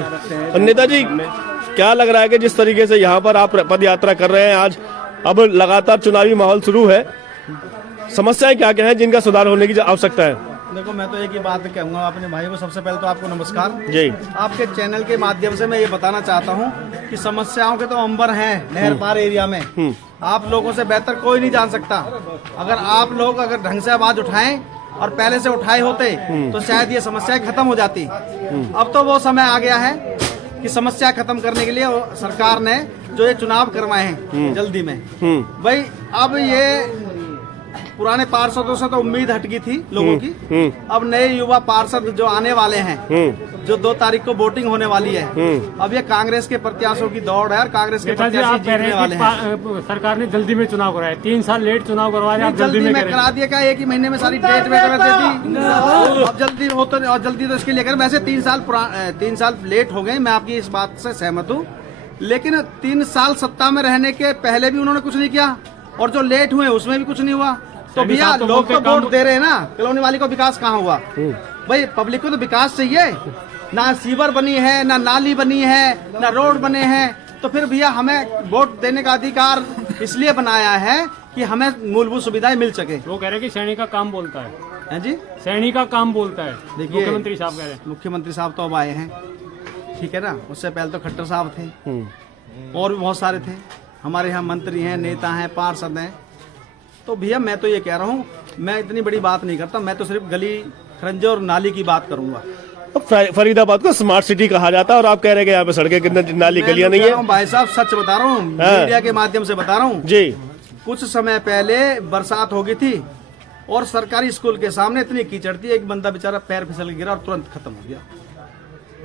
और नेताजी क्या लग रहा है कि जिस तरीके से यहाँ पर आप पद यात्रा कर रहे हैं आज, अब लगातार चुनावी माहौल शुरू है, समस्याएं क्या क्या हैं जिनका सुधार होने की आवश्यकता है? देखो, मैं तो एक ही बात कहूँगा अपने भाई को। सबसे पहले तो आपको नमस्कार जी। आपके चैनल के माध्यम से मैं ये बताना चाहता हूँ कि समस्याओं के तो अंबर हैं नहर पार एरिया में। आप लोगों से बेहतर कोई नहीं जान सकता। अगर आप लोग ढंग से आवाज उठाएं और पहले से उठाए होते तो शायद ये समस्याएं खत्म हो जाती। अब तो वो समय आ गया है कि समस्या खत्म करने के लिए सरकार ने जो ये चुनाव करवाए हैं जल्दी में, भाई अब ये पुराने पार्षदों से तो उम्मीद हट गई थी लोगों की। अब नए युवा पार्षद जो आने वाले हैं, जो 2 तारीख को वोटिंग होने वाली है, अब ये कांग्रेस के प्रत्याशियों की दौड़ है और कांग्रेस के प्रत्याशी जीतने वाले हैं। सरकार ने जल्दी में चुनाव कराया, 3 साल लेट चुनाव करवाया, जल्दी में करा दिया क्या? 1 ही महीने में सारी डेट वगैरह दे दी। अब जल्दी हो तो, और जल्दी तो इसके लिए कर, वैसे 3 साल लेट हो गए, मैं आपकी इस बात से सहमत हूँ। लेकिन 3 साल सत्ता में रहने के पहले भी उन्होंने कुछ नहीं किया और जो लेट हुए उसमें भी कुछ नहीं हुआ। तो भैया लोग तो वोट दे रहे हैं ना, कॉलोनी वाली को विकास कहाँ हुआ? भाई पब्लिक को तो विकास चाहिए ना। सीवर बनी है ना, नाली बनी है ना, रोड बने हैं। तो फिर भैया हमें वोट देने का अधिकार इसलिए बनाया है कि हमें मूलभूत सुविधाएं मिल सके। वो कह रहे हैं कि सैनी का काम बोलता है जी, सैनी का काम बोलता है। देखिए मुख्यमंत्री साहब कह रहे हैं। मुख्यमंत्री साहब तो अब आए हैं, ठीक है ना। उससे पहले तो खट्टर साहब थे और भी बहुत सारे थे। हमारे यहाँ मंत्री हैं, नेता हैं, पार्षद हैं। तो भैया मैं तो ये कह रहा हूँ, मैं इतनी बड़ी बात नहीं करता, मैं तो सिर्फ गली खरंजे और नाली की बात करूंगा। फरीदाबाद को स्मार्ट सिटी कहा जाता है और आप कह रहे हैं यहाँ पे सड़कें कितने नाली गलियां नहीं है। भाई साहब सच बता रहा हूँ, मीडिया के माध्यम से बता रहा हूँ जी। कुछ कुछ समय पहले बरसात हो गई थी और सरकारी स्कूल के सामने इतनी कीचड़ थी, एक बंदा बेचारा पैर फिसल के गिरा और तुरंत खत्म हो गया।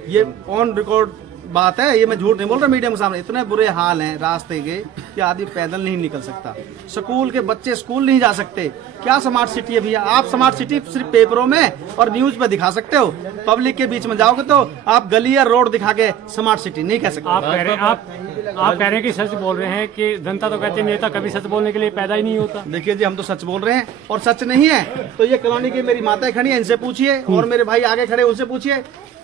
ये ऑन रिकॉर्ड बात है, ये मैं झूठ नहीं बोल रहा मीडिया के सामने। इतने बुरे हाल हैं रास्ते के कि आदमी पैदल नहीं निकल सकता। स्कूल के बच्चे स्कूल नहीं जा सकते। क्या स्मार्ट सिटी है भैया? आप स्मार्ट सिटी सिर्फ पेपरों में और न्यूज पे दिखा सकते हो, पब्लिक के बीच में जाओगे तो आप गली या रोड दिखा के स्मार्ट सिटी नहीं कह सकते। आप कह रहे हैं कि सच बोल रहे हैं कि जनता तो कहते हैं नेता कभी सच बोलने के लिए पैदा ही नहीं होता। देखिए जी, हम तो सच बोल रहे हैं और सच नहीं है तो ये कॉलोनी की मेरी माताएं खड़ी है, इनसे पूछिए, और मेरे भाई आगे खड़े उनसे पूछिए।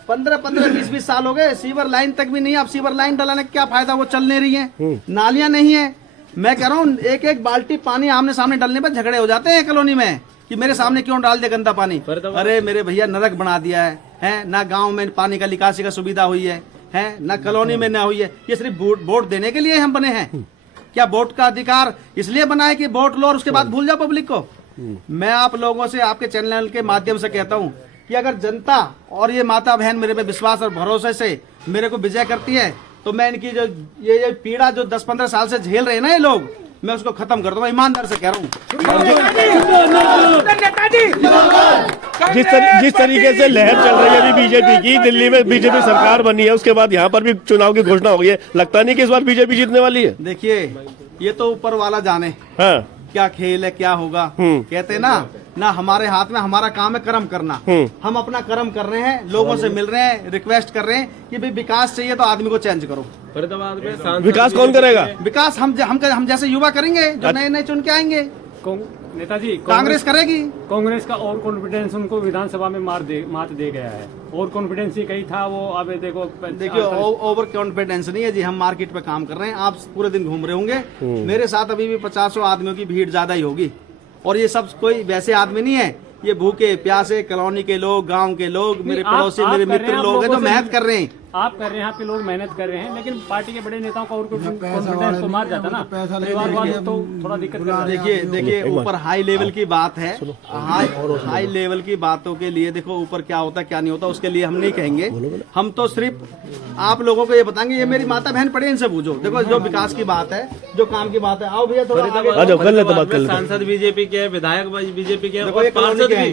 15-20 साल हो गए, सीवर लाइन तक भी नहीं। आप सीवर लाइन डलाने का क्या फायदा? वो चल नहीं रही है, नालियां नहीं है। मैं कह रहा हूँ एक बाल्टी पानी आमने सामने डालने पर झगड़े हो जाते हैं कॉलोनी में कि मेरे सामने क्यों डाल दिया गंदा पानी। अरे मेरे भैया नरक बना दिया है ना। गांव में पानी का निकासी का सुविधा हुई है ना, कॉलोनी में ना हुई है। ये सिर्फ वोट देने के लिए हम बने हैं क्या? वोट का अधिकार इसलिए बना है कि वोट लो और उसके बाद भूल जाओ पब्लिक को। मैं आप लोगों से, आपके चैनल के माध्यम से कहता हूँ कि अगर जनता और ये माता बहन मेरे पे विश्वास और भरोसे से मेरे को विजय करती है तो मैं इनकी जो ये पीड़ा जो 10-15 साल से झेल रहे हैं ना ये लोग, मैं उसको खत्म कर दूंगा। ईमानदार से कह रहा हूँ। जिस तरीके से लहर चल रही है अभी बीजेपी की, दिल्ली में बीजेपी सरकार बनी है, उसके बाद यहाँ पर भी चुनाव की घोषणा हो गई है, लगता नहीं कि इस बार बीजेपी जीतने वाली है? देखिए ये तो ऊपर वाला जाने क्या खेल है, क्या होगा। कहते ना हमारे हाथ में, हमारा काम है कर्म करना। हम अपना कर्म कर रहे हैं, लोगों से मिल रहे हैं, रिक्वेस्ट कर रहे हैं कि भाई विकास चाहिए तो आदमी को चेंज करो। फरीदाबाद में विकास कौन करेगा? विकास हम जैसे युवा करेंगे, जो नए नए चुन के आएंगे। नेताजी कांग्रेस करेगी। कांग्रेस का और कॉन्फिडेंस उनको विधानसभा में मात दे गया है। और कॉन्फिडेंस ही कहीं था वो, अब देखिए ओवर कॉन्फिडेंस नहीं है जी। हम मार्केट पे काम कर रहे हैं, आप पूरे दिन घूम रहे होंगे, मेरे साथ अभी भी 50 आदमियों की भीड़ ज्यादा ही होगी। और ये सब कोई वैसे आदमी नहीं है, ये भूखे प्यासे कॉलोनी के लोग, गांव के लोग, मेरे पड़ोसी, मेरे मित्र लोग हैं जो मेहनत कर रहे हैं। आप कर रहे हैं, आपके लोग मेहनत कर रहे हैं, लेकिन पार्टी के बड़े नेताओं का और कॉन्फिडेंस तो मार जाता ना, परिवार वाले तो थोड़ा दिक्कत। देखिए ऊपर हाई लेवल की बात है, हाई लेवल की बातों के लिए देखो ऊपर क्या होता क्या नहीं होता उसके लिए हम नहीं कहेंगे। हम तो सिर्फ आप लोगों को ये बताएंगे, ये मेरी माता बहन पढ़े, इनसे पूछो। देखो जो विकास की बात है, जो काम की बात है, आओ भैया थोड़ा। सांसद बीजेपी के, विधायक बीजेपी के,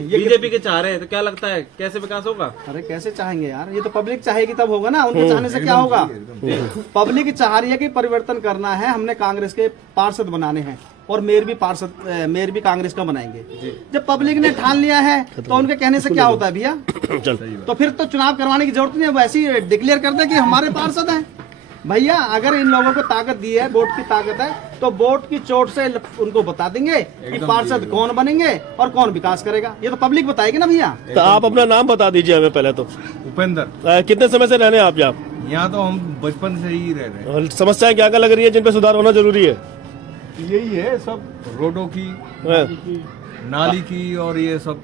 बीजेपी के चाह रहे हैं, तो क्या लगता है कैसे विकास होगा? अरे कैसे चाहेंगे यार, ये तो पब्लिक चाहेगी तब होगा ना, उनके चाहने से क्या होगा। पब्लिक चाह रही है कि परिवर्तन करना है, हमने कांग्रेस के पार्षद बनाने हैं और मेयर भी कांग्रेस का बनाएंगे। जब पब्लिक ने ठान लिया है तो उनके कहने से क्या होता है भैया? तो फिर तो चुनाव करवाने की जरूरत नहीं है, वैसे ही डिक्लेयर कर दे कि हमारे पार्षद हैं। भैया अगर इन लोगों को ताकत दी है, वोट की ताकत है, तो वोट की चोट से उनको बता देंगे कि पार्षद कौन बनेंगे और कौन विकास करेगा। ये तो पब्लिक बताएगी ना भैया। तो आप अपना नाम बता दीजिए हमें पहले तो। उपेंद्र। कितने समय से रहने आप यहाँ? यहाँ तो हम बचपन से ही रह रहे हैं। और समस्याएं क्या क्या लग रही है जिन पे सुधार होना जरूरी है? यही है सब, रोडों की, नाली की और ये सब।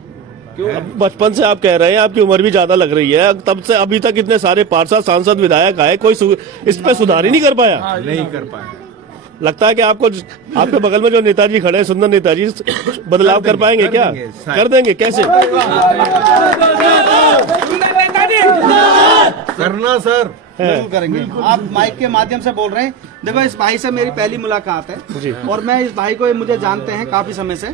अब बचपन से आप कह रहे हैं, आपकी उम्र भी ज्यादा लग रही है, तब से अभी तक इतने सारे पार्षद, सांसद, विधायक आए, कोई इस पे सुधार ही नहीं कर पाया। नहीं कर पाए। लगता है कि आपको आपके बगल में जो नेताजी खड़े हैं, सुंदर नेताजी, बदलाव कर पाएंगे क्या? कर देंगे कैसे? करना सर, बिल्कुल करेंगे। आप माइक के माध्यम से बोल रहे हैं। देखो, इस भाई से मेरी पहली मुलाकात है और मैं इस भाई को, मुझे जानते हैं काफी समय से,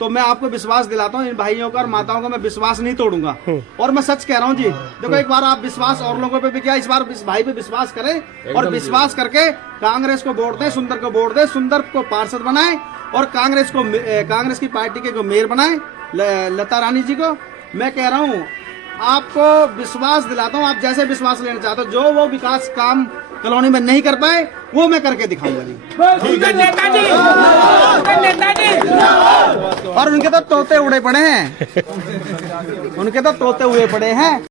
तो मैं आपको विश्वास दिलाता हूँ, इन भाइयों का और माताओं का मैं विश्वास नहीं तोड़ूंगा। और मैं सच कह रहा हूँ जी। देखो, एक बार आप विश्वास और लोगों पे भी किया, इस बार इस भाई पे विश्वास करें और विश्वास करके कांग्रेस को वोट दें, सुंदर को वोट दें, सुंदर को पार्षद बनाए और कांग्रेस की पार्टी के को मेयर बनाए, लता रानी जी को। मैं कह रहा हूँ, आपको विश्वास दिलाता हूँ, आप जैसे विश्वास लेना चाहते हो, जो वो विकास काम कॉलोनी में नहीं कर पाए वो मैं करके दिखाऊंगा जी। और उनके तो तोते उड़े पड़े हैं, उनके तो तोते हुए पड़े हैं।